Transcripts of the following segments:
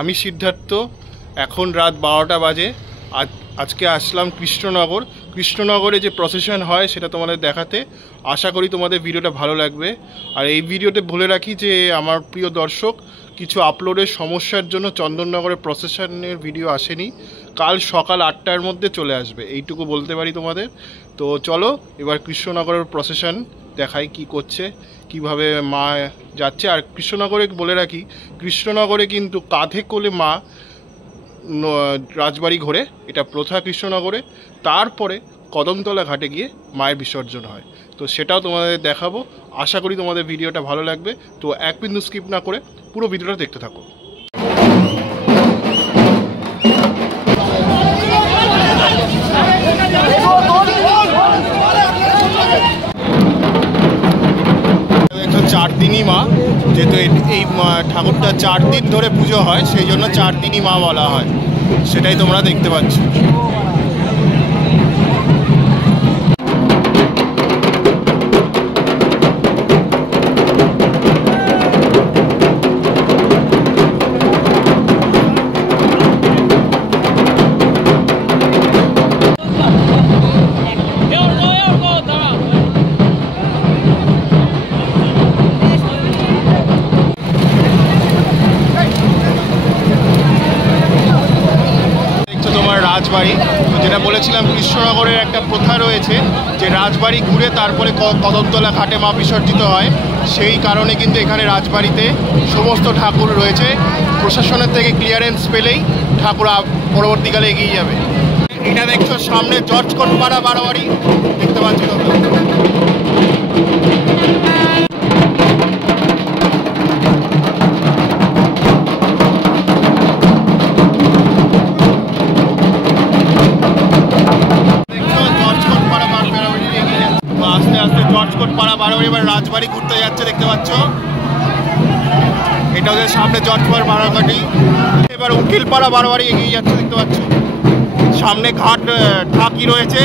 আমি সিদ্ধার্থ। এখন রাত 12টা বাজে। আজকে আসলাম কৃষ্ণনগরে যে প্রসেশন হয় সেটা তোমাদের দেখাতে। আশা করি তোমাদের ভিডিওটা ভালো লাগবে। আর এই ভিডিওতে বলে রাখি যে আমার প্রিয় দর্শক, কিছু আপলোডের সমস্যার জন্য চন্দননগরের প্রসেশনের ভিডিও আসেনি। কাল সকাল 8টার মধ্যে চলে আসবে, এইটুকু বলতে পারি তোমাদের। তো চলো এবার কৃষ্ণনগরের প্রসেশন দেখাই, কি করছে, কিভাবে মা যাচ্ছে। আর কৃষ্ণনগরে বলে রাখি, কৃষ্ণনগরে কিন্তু কাঁধে কোলে মা রাজবাড়ি ঘোরে, এটা প্রথা কৃষ্ণনগরে। তারপরে কদমতলা ঘাটে গিয়ে মায়ের বিসর্জন হয়। তো সেটাও তোমাদের দেখাবো। আশা করি তোমাদের ভিডিওটা ভালো লাগবে। তো এক বিন্দু স্কিপ না করে পুরো ভিডিওটা দেখতে থাকো। চার দিনই মা, যেহেতু এই ঠাকুরটা 4 দিন ধরে পুজো হয়, সেই জন্য 4 দিনই মা বলা হয়। সেটাই তোমরা দেখতে পাচ্ছ। রাজবাড়ি, তো যেটা বলেছিলাম কৃষ্ণনগরের একটা প্রথা রয়েছে যে রাজবাড়ি ঘুরে তারপরে কদমতলা ঘাটে মা বিসর্জিত হয়। সেই কারণে কিন্তু এখানে রাজবাড়িতে সমস্ত ঠাকুর রয়েছে। প্রশাসনের থেকে ক্লিয়ারেন্স পেলেই ঠাকুর পরবর্তীকালে এগিয়ে যাবে। এটা দেখছো সামনে জর্জ কোটপাড়া বারোয়ারি, দেখতে পাচ্ছ তোমরা। জর্জকোটপাড়া বারোয়ারি এবার রাজবাড়ি ঘুরতে যাচ্ছে, দেখতে পাচ্ছ। এটা হচ্ছে সামনে জর্জপাড়া বারোয়ারি, এবার উকিলপাড়া বারোয়ারি এগিয়ে যাচ্ছে, দেখতে পাচ্ছ। সামনে ঘাট ঢাকি রয়েছে।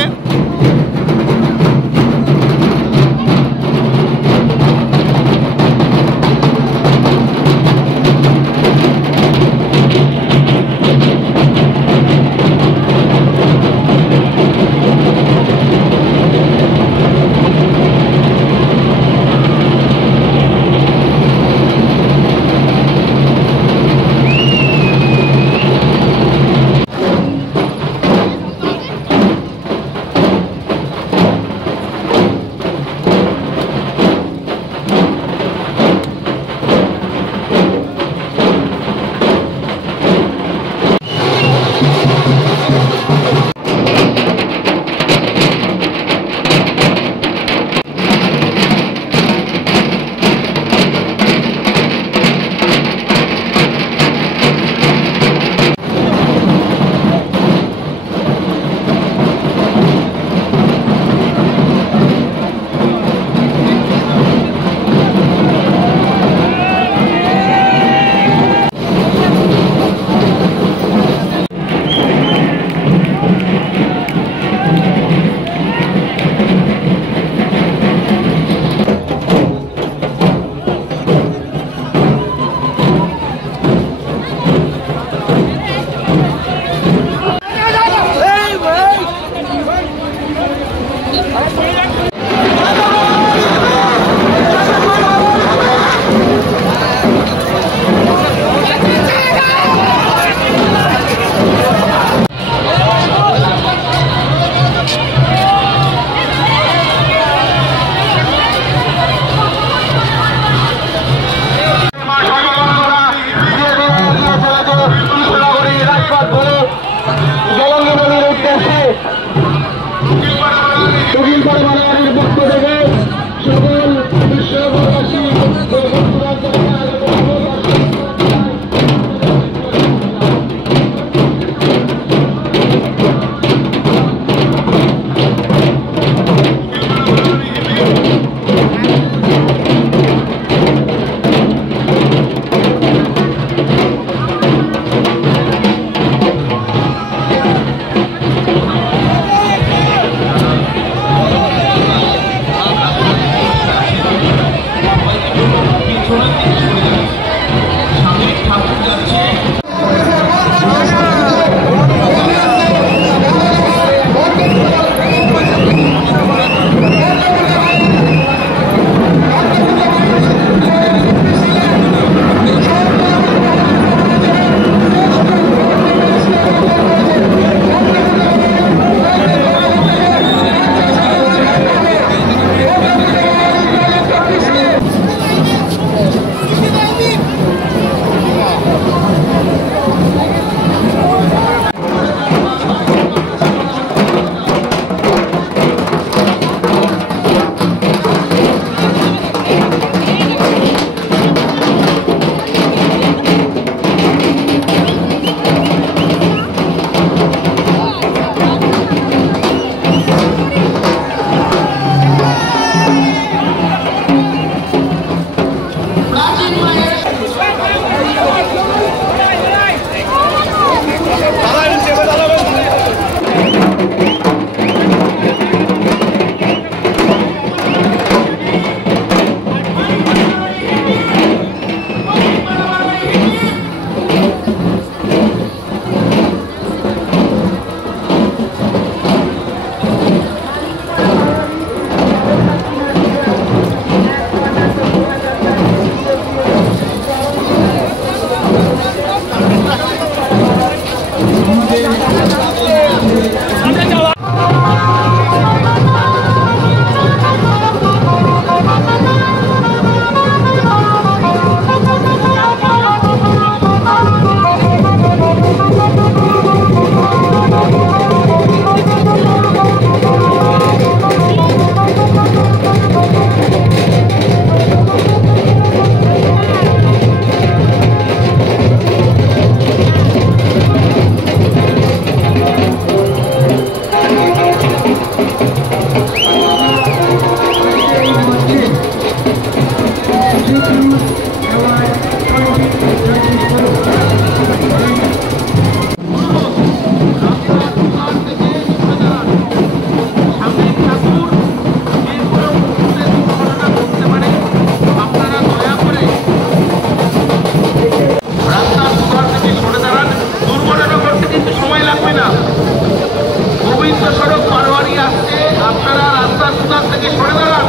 বিশ্ব সড়ক বারবারই আসছে, আপনারা রাস্তার সুদার থেকে সরে দাঁড়ান।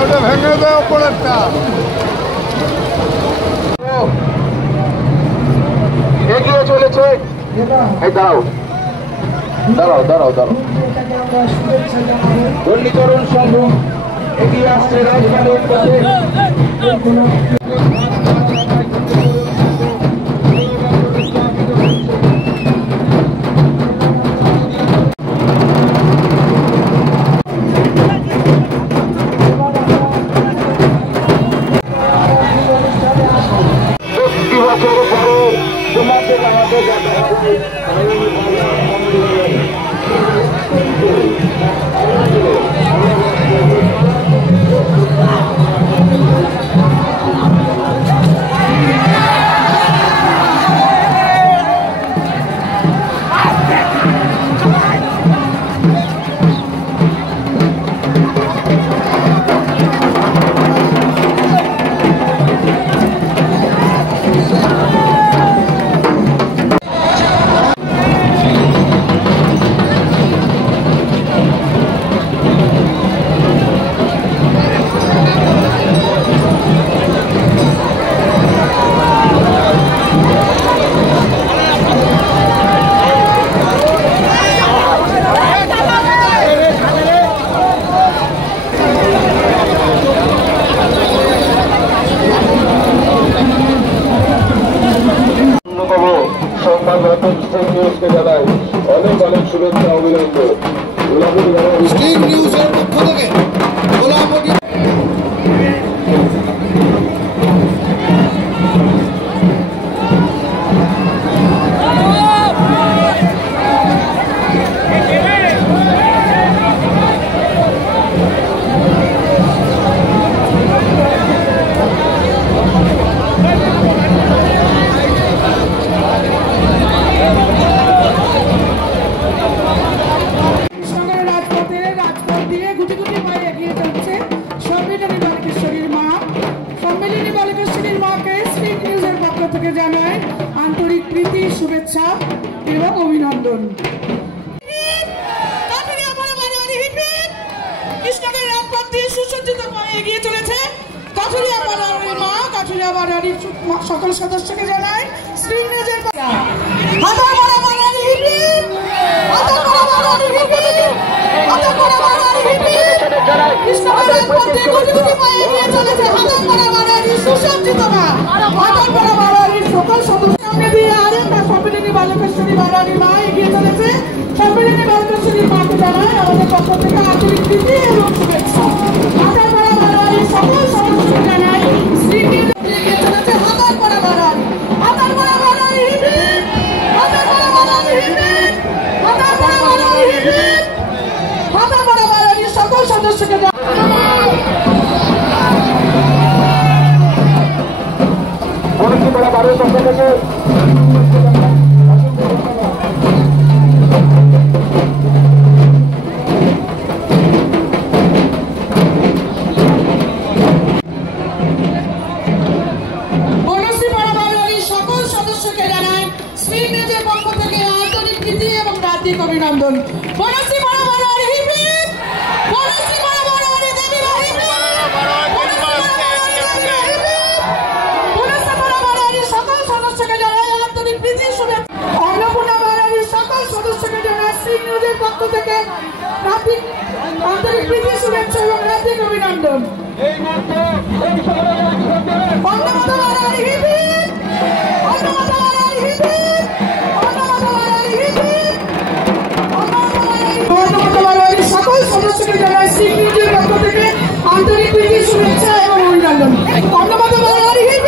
ওটা ভেঙে দেয় ওপরেরটা। এগিয়ে চলেছে, দাঁড়াও দাঁড়াও দাঁড়াও দাঁড়াও। পল্লীকরণ সংঘ এগিয়ে আসছে রাজধানীর পথে। অনেক অনেক শুভেচ্ছা অভিনন্দন। স্টিং নিউজের পক্ষ থেকে গোলাপতি জানাই আন্তরিক প্রীতি, শুভেচ্ছা এবং অভিনন্দন। কৃষ্ণকের রাজপথ দিয়ে সুসজ্জিত হয়ে এগিয়ে চলেছে কাঠুরিয়া বাড়ারির মা। কাঠুরিয়া বাড়ারির সকল সদস্যকে জানাই শ্রীনিউজের কৃষ্ণকের রাজপথ দিয়ে গুটি পায়ে এগিয়ে চলেছে সুসজ্জিত মা। সকল সদস্য সামনে দিয়ে আরেকটা সম্মিলনী বালকেশ্বরী বাড়ারির মা এগিয়ে চলেছে। সম্মিলনী বালকেশ্বরীর মাকে জানায় আমাদের পক্ষ থেকে আন্তরিক প্রীতি এবং শুভেচ্ছা। হাতারপাড়া বাড়ারির সকল সদস্যকে জানাই শ্রীনিউজ এগিয়ে চলেছে Hatarpara বাড়ারি। Hatarpara বাড়ারি hit, Hatarpara বাড়ারি hit, Hatarpara বাড়ারি hit. Hatarpara বাড়ারির সকল সদস্যকে বাড়ির পক্ষ থেকে সকল সদস্যকে জানাই শ্রীনিউজের পক্ষ থেকে আন্তরিক প্রীতি এবং হার্দিক অভিনন্দন। সকল সদস্যকে জানাই আন্তরিক প্রীতি, শুভেচ্ছা। অন্নপূর্ণা বাড়ারির সকল সদস্যকে জানাই শ্রীনিউজের পক্ষ থেকে আন্তরিক প্রীতি, শুভেচ্ছা এবং হার্দিক অভিনন্দন। অন্নপূর্ণা বাড়ারি হিট, অন্নপূর্ণা বাড়ারি হিট, অন্নপূর্ণা বাড়ারি হিট, অন্নপূর্ণা বাড়ারির সকল সদস্যকে জানাই শ্রীনিউজের পক্ষ থেকে আন্তরিক প্রীতি, শুভেচ্ছা এবং অভিনন্দন। অন্নপূর্ণা বাড়ারি হিট,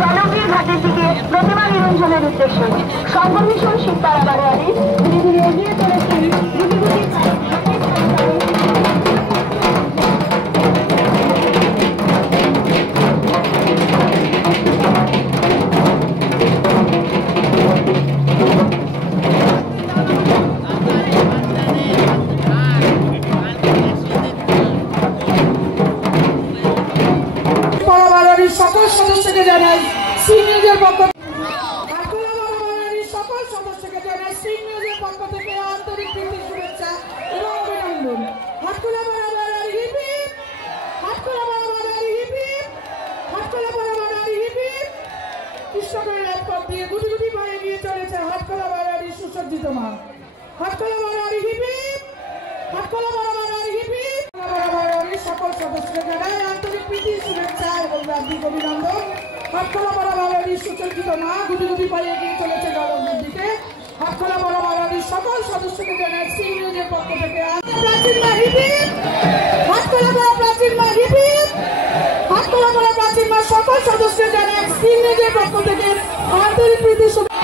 জনপ্রিয় ঘাটের দিকে প্রতিমা নিরঞ্জনের উদ্দেশ্যে সংগঠন শিবপাড়া বাড়ারি ধীরে ধীরে এগিয়ে চলেছেন। হাতকলা বারোয়ারি হিপিপ, হাতকলা বারোয়ারি হিপিপ, বারোয়ারি সকল সদস্যকে জানাই আন্তরিক প্রীতি শুভেচ্ছা এবং হার্দিক অভিনন্দন। হাতকলা বারোয়ারির সুচরিত মা গুটি গুটি পায়ে এগিয়ে চলেছে জগন্নাথ দিকে। হাতকলা বারোয়ারির সকল সদস্যকে জানাই স্টিং নিউজের পক্ষ থেকে প্রাচীন মা হিপিপ, হাতকলা প্রাচীন মা হিপিপ, হাতকলা প্রাচীন মা সকল সদস্যকে জানাই স্টিং নিউজের পক্ষ থেকে আন্তরিক প্রীতি শুভেচ্ছা।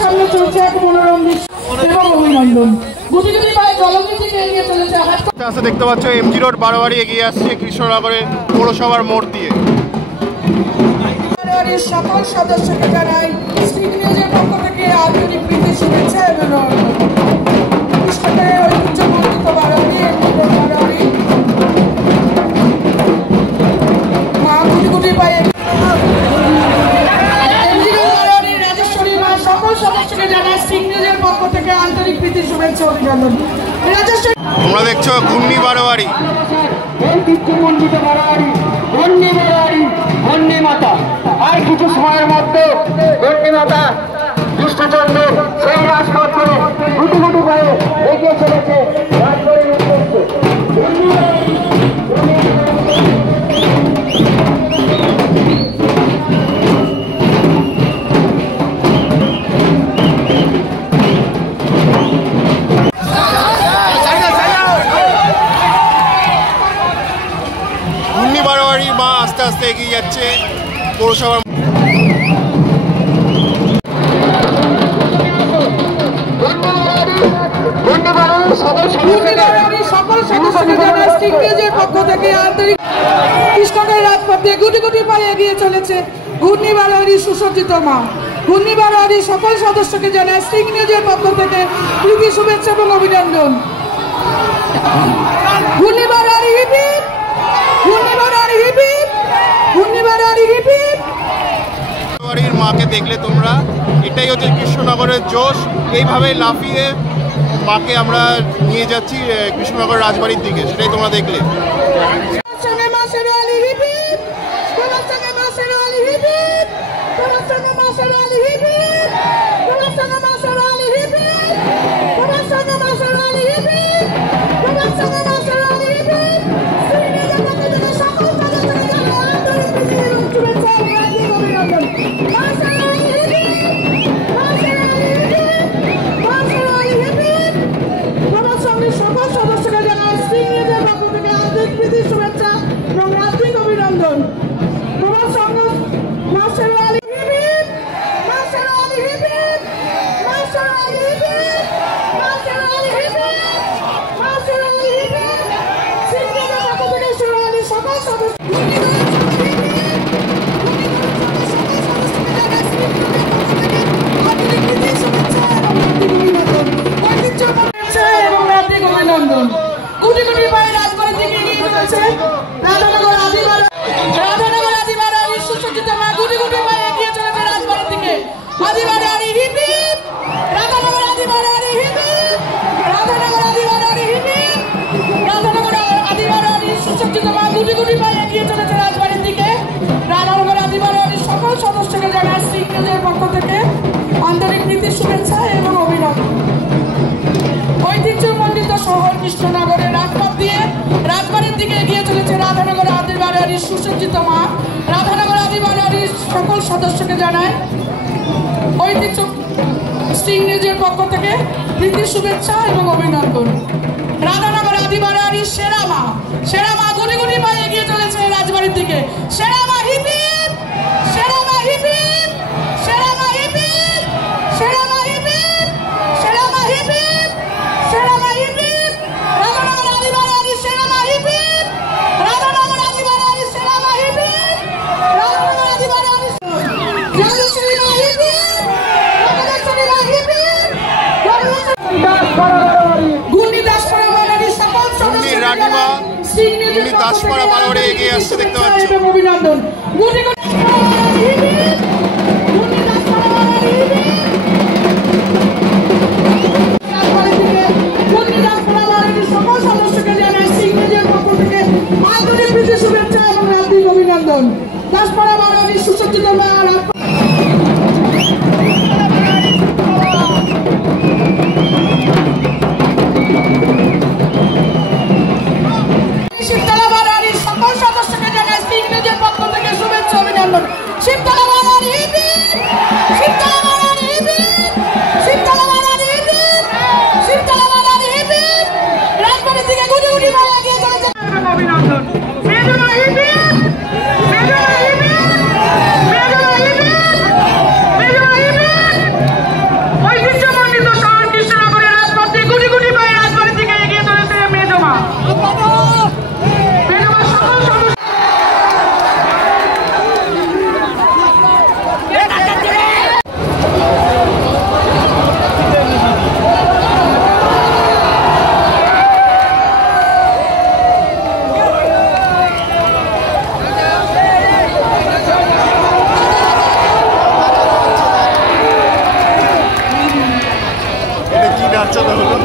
সামনে চলছে এক মনোরম দৃশ্য এবং অভিনন্দন। গুটি গুটি পায়ে জলঙ্গি থেকে এগিয়ে চলেছে আস্তে দেখতে পাচ্ছ এমজি রোড বারোয়ারি এগিয়ে আসছে কৃষ্ণনগরের পৌরসভার মোড় দিয়ে। বারোয়ারির সকল সদস্যকে জানাই স্টিং নিউজের পক্ষ থেকে আন্তরিক প্রীতি শুভেচ্ছা এবং কৃষ্ণনগরের ঐতিহ্যমণ্ডিত বারোয়ারি বারোয়ারি মা গুটি গুটি পায়ে সদস্যকে জানাই স্টিং নিউজের পক্ষ থেকে আন্তরিক প্রীতি শুভেচ্ছা অভিনন্দন। তোমরা দেখছো ঘূর্ণি বারোয়ারি, ঐতিহ্যমণ্ডিত বারোয়ারি, ঘূর্ণি বারোয়ারি, ঘূর্ণি মাতা। আর কিছু সময়ের মধ্যে ঘূর্ণি মাতা কৃষ্ণচন্দ্র সেই রাজপথ করে গুটি গুটি পায়ে এগিয়ে চলেছে রাজবাড়ির উদ্দেশ্যে। মা আস্তে আস্তে এগিয়ে যাচ্ছে পৌরসভার। সকল সদস্যকে জানাই স্টিং নিউজের পক্ষ থেকে আন্তরিক। কৃষ্ণনগরের রাজপথ দিয়ে গুটি গুটি পায়ে এগিয়ে চলেছে ঘূর্ণি বারোয়ারির সুসজ্জিত মা। ঘূর্ণি বারোয়ারির সকল সদস্যকে জানাই স্টিং নিউজের পক্ষ থেকে প্রীতি শুভেচ্ছা এবং অভিনন্দন। ঘূর্ণি বারোয়ারি হিপিপ, ঘূর্ণি বারোয়ারি হিপিপ, ঘূর্ণি বারোয়ারি হিপিপ। বারোয়ারির মাকে দেখলে তোমরা, এটাই হচ্ছে কৃষ্ণনগরের জোশ। এইভাবে লাফিয়ে মাকে আমরা নিয়ে যাচ্ছি কৃষ্ণনগর রাজবাড়ির দিকে, সেটাই তোমরা দেখলে। শুভেচ্ছা এবং হার্দিক অভিনন্দন। তোমার সঙ্গে master Ali hip hip, master Ali hip hip, master Ali hip hip, master Ali hip hip, master Ali hip hip. সিংহের পক্ষ থেকে সুরালী সকল সদস্য এবং হার্দিক অভিনন্দন। গুটি গুটি পায়ে রাজবাড়ির দিকে এগিয়ে চলেছে রাধানগর আদিবাড়ির সুসজ্জিত মা। গুটি গুটি পায়ে এগিয়ে চলেছে রাজবাড়ির দিকে। Adibari hip hip, Radhanagar Adibari hip hip, Radhanagar Adibari hip hip, Radhanagar আদিবাড়ির সুসজ্জিত মা। গুটি গুটি পায়ে এগিয়ে চলেছে রাজবাড়ির দিকে। রাধানগর আদিবাড়ির সকল সদস্যকে জানাই স্টিং নিউজের পক্ষ থেকে আন্তরিক প্রীতি শুভেচ্ছা এবং অভিনন্দন। ঐতিহ্যমণ্ডিত শহর কৃষ্ণনগরের রাজপথ দিয়ে রাজবাড়ির দিকে এগিয়ে চলেছে রাধানগর আদিবাড়ির সুসজ্জিত মা। রাধানগর আদিবাড়ির সকল সদস্যকে জানায় ঐতিহ্য স্টিং নিউজের পক্ষ থেকে প্রীতি শুভেচ্ছা এবং অভিনন্দন। রাধানগর আদিবাড়ির সেরা মা, সেরা মা গুটি গুটি পায়ে এগিয়ে চলেছে রাজবাড়ির দিকে। সেরা মা হিপিপ, সেরা মা হিপিপ, সেরা মা হিপিপ, সেরা মা হিপিপ, সেরা মা হিপিপ, সেরা মা হিপিপ। রাধানগর আদিবাড়ির সেরা মা হিপিপ, রাধানগর আদিবাড়ির সেরা মা হিপিপ, রাধানগর আদিবাড়ির রাজেশ্বরী মা হিপিপ, রাজেশ্বরী মা হিপিপ, ঘূর্ণি দাসপাড়া বারোয়ারির সকল সদস্যকে রানীমা ঘূর্ণি দাসপাড়া বারোয়ারি এগিয়ে আসছে দেখতে পাচ্ছ। অভিনন্দন। ঘূর্ণি হিপিপ, ঘূর্ণি দাসপাড়া বারোয়ারি হিপিপ। সকল সদস্যকে জানাই স্টিং নিউজের পক্ষ থেকে আন্তরিক প্রীতি শুভেচ্ছা এবং হার্দিক অভিনন্দন। দাসপাড়া বারোয়ারির সুসজ্জিত মা বাচ্চাটা হলো।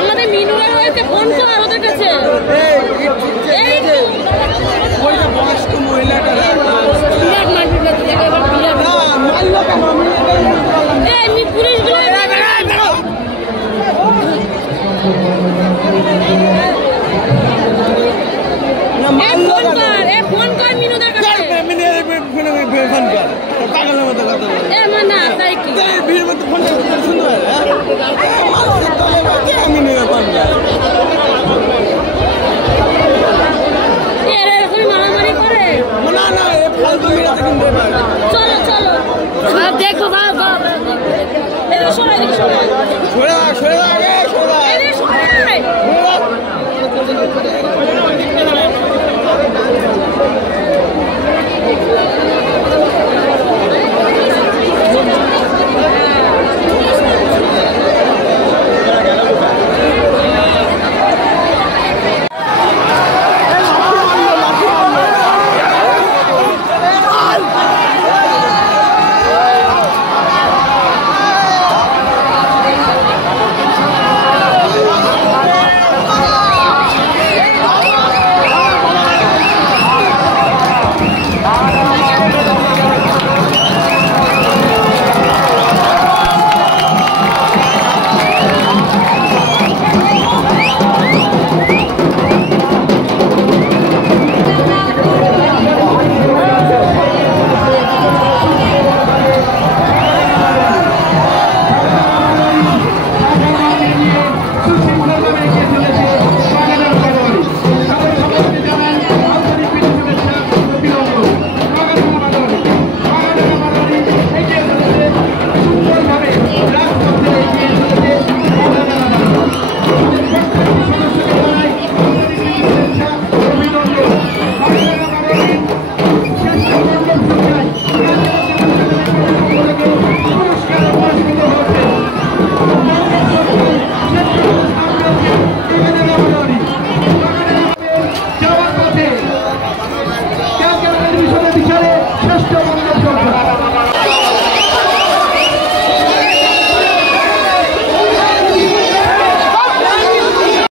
আমাদের মিনুরা রয়েছে, ফোন কর ওদের কাছে। বয়স্ক মহিলাটা ফোন কর মিনুদের কাছে। পাগলের মতো কথা বলে না তাই কি ভিড়ের মধ্যে ফোন সুন্দর আমি নিয়ে মারামারি করে না না ফালতু মিরাতে কিন্তু চলো চলো দেখো সরাই সরে